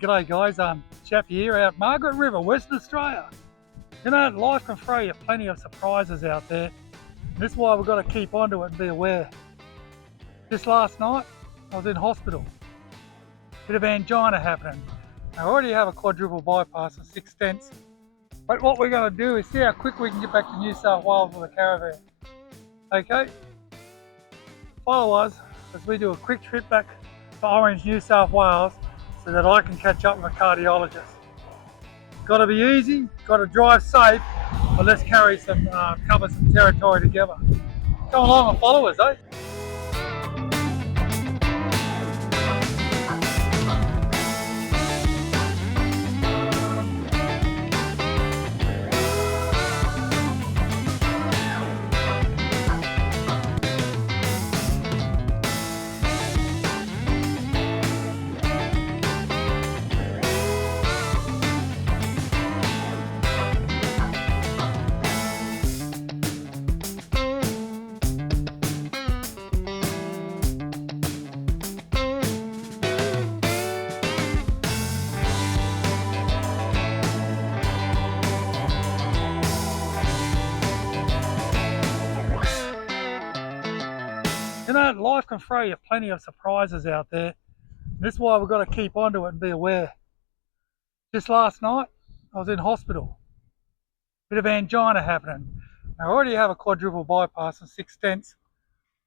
Well, g'day guys, Chappy here out Margaret River, Western Australia. You know, life can throw you plenty of surprises out there. This is why we've got to keep onto it and be aware. Just last night, I was in hospital. Bit of angina happening. I already have a quadruple bypass of 6 stents. But what we're going to do is see how quick we can get back to New South Wales with a caravan. Okay? Follow us as we do a quick trip back to Orange, New South Wales, so that I can catch up with a cardiologist. Got to be easy, got to drive safe, but let's cover some territory together. Come along and follow us, eh? You know, life can throw you plenty of surprises out there. This is why we've got to keep onto it and be aware. Just last night, I was in hospital. Bit of angina happening. I already have a quadruple bypass and 6 stents.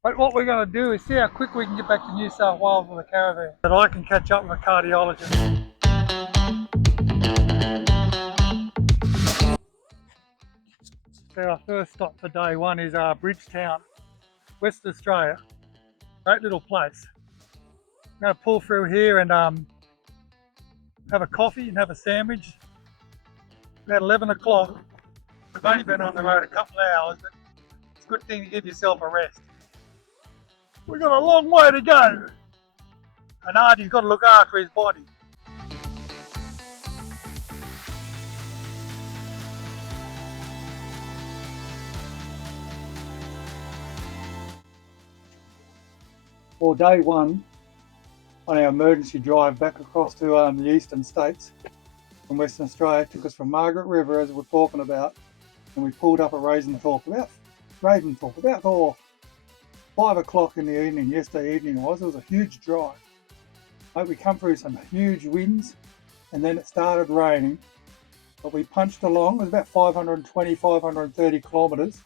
But what we're going to do is see how quick we can get back to New South Wales with a caravan, that I can catch up with a cardiologist. So our first stop for day one is Bridgetown, Western Australia. Great little place. I'm going to pull through here and have a coffee and have a sandwich. About 11 o'clock. We've only been on the road a couple of hours, but it's a good thing to give yourself a rest. We've got a long way to go. And Artie's got to look after his body. Well, day one on our emergency drive back across to the eastern states from Western Australia took us from Margaret River, as we're talking about, and we pulled up at Ravensthorpe about 5 o'clock in the evening. Yesterday evening it was a huge drive. We come through some huge winds, and then it started raining, but we punched along. It was about 530 kilometres.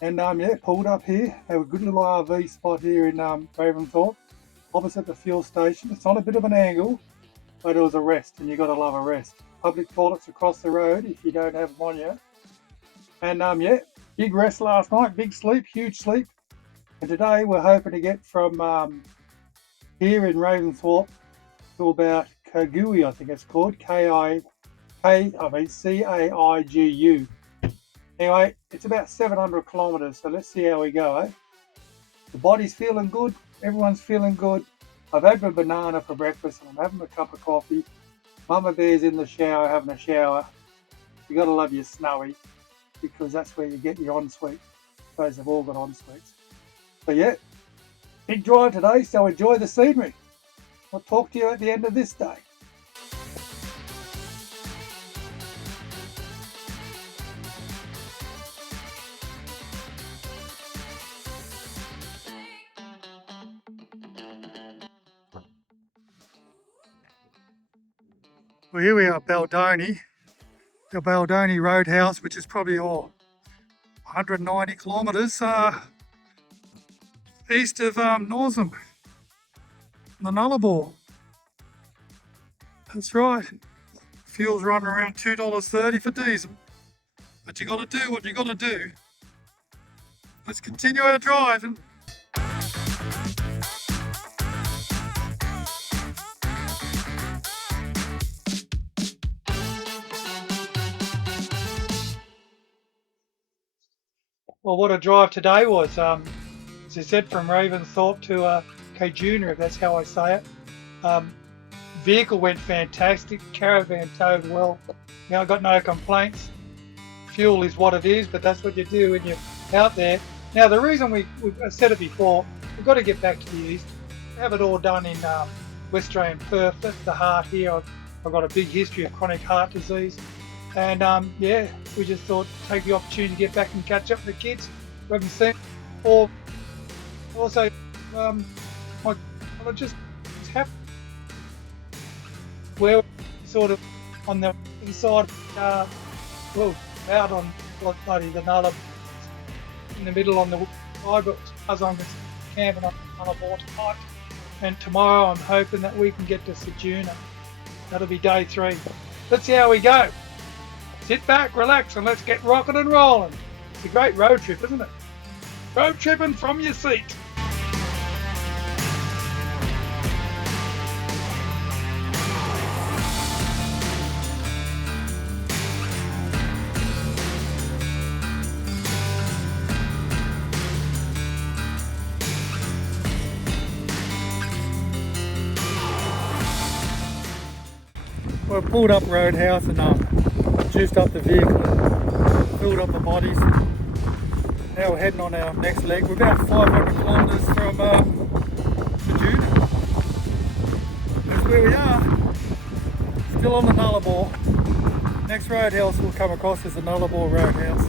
And pulled up here. Have a good little RV spot here in Ravensthorpe, opposite the fuel station. It's on a bit of an angle, but it was a rest, and you got to love a rest. Public toilets across the road if you don't have them on you. And big rest last night, big sleep, huge sleep. And today we're hoping to get from here in Ravensthorpe to about Caigu, I think it's called, Caigu. Anyway, it's about 700 kilometres, so let's see how we go, eh? The body's feeling good, everyone's feeling good. I've had my banana for breakfast and I'm having a cup of coffee. Mama Bear's in the shower, having a shower. You got to love your snowy, because that's where you get your ensuite. Those have all got ensuites. So yeah, big drive today, so enjoy the scenery. I'll talk to you at the end of this day. Well, here we are at Baldoni, the Baldoni Roadhouse, which is probably 190 kilometres east of Northam, the Nullarbor. That's right. Fuel's running around $2.30 for diesel. But you got to do what you got to do. Let's continue our drive. Well, what a drive today was. As I said, from Ravensthorpe to Caigu, if that's how I say it. Vehicle went fantastic, caravan towed well. I got no complaints. Fuel is what it is, but that's what you do when you're out there. Now, the reason I said it before, we've got to get back to the east, have it all done in West Australian Perth, that's the heart here. I've got a big history of chronic heart disease. And yeah, we just thought take the opportunity to get back and catch up with the kids we haven't seen. Or also, my just happy where we're sort of on the inside, well, out on bloody the Nullarbor, in the middle on the side, but as I'm camping on Nullarbor tonight. And tomorrow I'm hoping that we can get to Ceduna. That'll be day 3. Let's see how we go. Sit back, relax, and let's get rocking and rolling. It's a great road trip, isn't it? Road tripping from your seat. Well, pulled up Roadhouse and juiced up the vehicle, filled up the bodies. Now we're heading on our next leg. We're about 500 kilometres from Ceduna. That's where we are. Still on the Nullarbor. Next roadhouse we'll come across is the Nullarbor Roadhouse.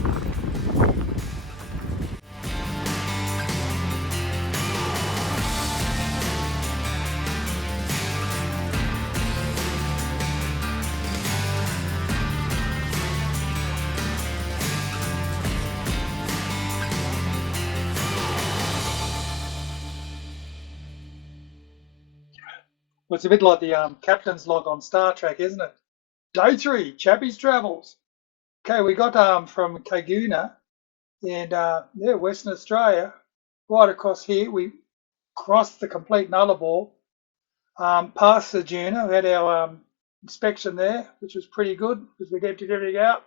Well, it's a bit like the captain's log on Star Trek, isn't it? Day 3, Chappy's travels. Okay, we got from Caguna and yeah, Western Australia, right across here. We crossed the complete Nullarbor, past Ceduna. We had our inspection there, which was pretty good because we emptied everything out.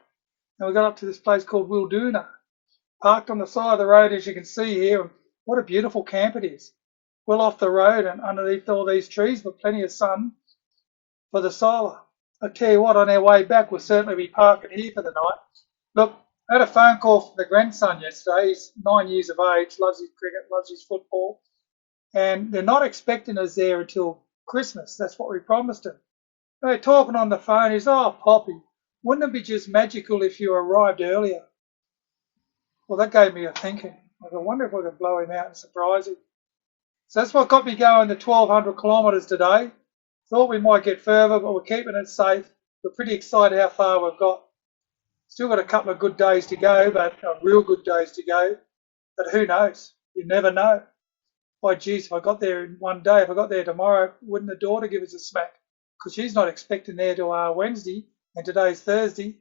And we got up to this place called Wilduna, parked on the side of the road, as you can see here. What a beautiful camp it is. Well off the road and underneath all these trees, but plenty of sun for the solar. I tell you what, on our way back, we'll certainly be parking here for the night. Look, I had a phone call from the grandson yesterday. He's 9 years of age, loves his cricket, loves his football. And they're not expecting us there until Christmas. That's what we promised him. They're talking on the phone. He's, oh, Poppy, wouldn't it be just magical if you arrived earlier? Well, that gave me a thinking. I wonder if we could blow him out and surprise him. So that's what got me going the 1,200 kilometres today. Thought we might get further, but we're keeping it safe. We're pretty excited how far we've got. Still got a couple of good days to go, but real good days to go. But who knows? You never know. Why, geez, if I got there in one day, if I got there tomorrow, wouldn't the daughter give us a smack? Because she's not expecting there till Wednesday, and today's Thursday.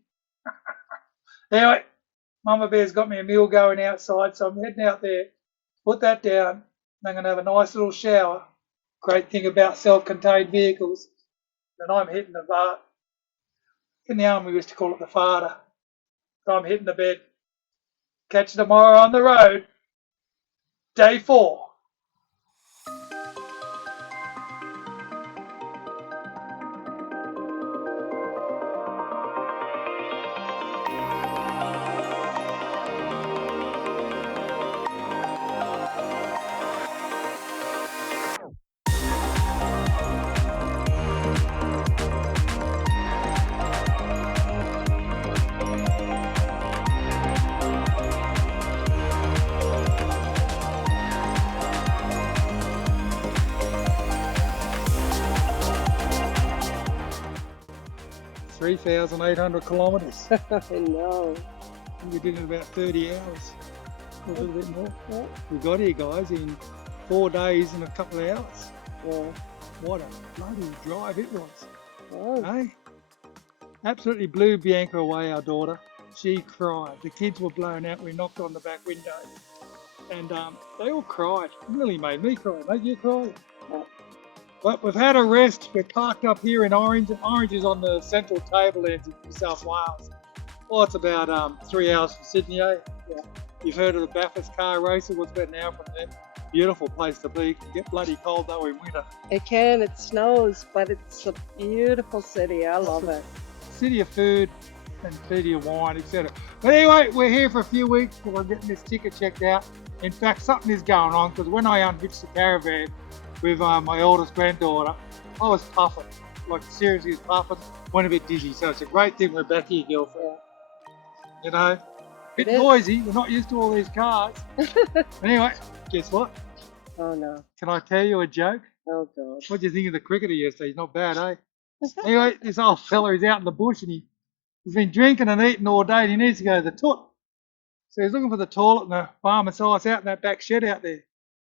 Anyway, Mama Bear's got me a meal going outside, so I'm heading out there. Put that down. I'm going to have a nice little shower. Great thing about self-contained vehicles. And I'm hitting the vat. In the army we used to call it the farter. So I'm hitting the bed. Catch you tomorrow on the road. Day 4. 3,800 kilometres. I know. We did it in about 30 hours. A little bit more. Yeah. We got here, guys, in 4 days and a couple of hours. Yeah. What a bloody drive it was. Oh. Hey? Absolutely blew Bianca away, our daughter. She cried. The kids were blown out. We knocked on the back window. And they all cried. It really made me cry. Made you cry? Yeah. But we've had a rest. We're parked up here in Orange. Orange is on the central tablelands in New South Wales. Well, it's about 3 hours from Sydney, eh? Yeah. You've heard of the Bathurst car race? It was about an hour from there. Beautiful place to be. It can get bloody cold though in winter. It can, it snows, but it's a beautiful city. I love it. City of food and city of wine, etc. But anyway, we're here for a few weeks because I'm getting this ticket checked out. In fact, something is going on because when I unhitched the caravan with my oldest granddaughter, I was puffing, like seriously puffing, went a bit dizzy. So it's a great thing we're back here, girlfriend. Yeah. You know, bit It is. noisy. We're not used to all these cars. Anyway, guess what? Oh no. Can I tell you a joke? Oh god. What do you think of the cricketer yesterday? He's not bad, eh? Anyway, this old fella is out in the bush and he's been drinking and eating all day and he needs to go to the toilet. So he's looking for the toilet and the farmer's house out in that back shed out there.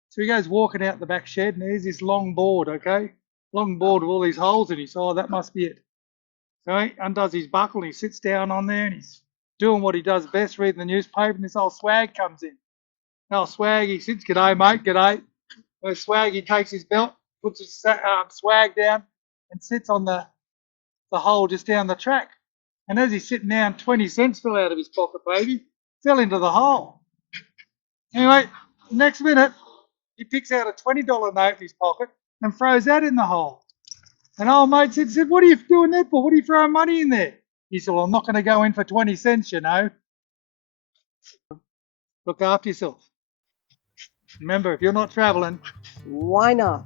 So he goes walking out the back shed and there's this long board, okay? Long board with all these holes in it. So that must be it. So he undoes his buckle and he sits down on there and he's doing what he does best, reading the newspaper, and this old swag comes in. Old swag, he sits, g'day mate, g'day. So swag, he takes his belt, puts his swag down and sits on the hole just down the track. And as he's sitting down, 20 cents fell out of his pocket, baby. Fell into the hole. Anyway, next minute, he picks out a $20 note in his pocket and throws that in the hole. And old mate said, what are you doing that for? What are you throwing money in there? He said, well, I'm not going to go in for 20 cents, you know. Look after yourself. Remember, if you're not traveling, Why not?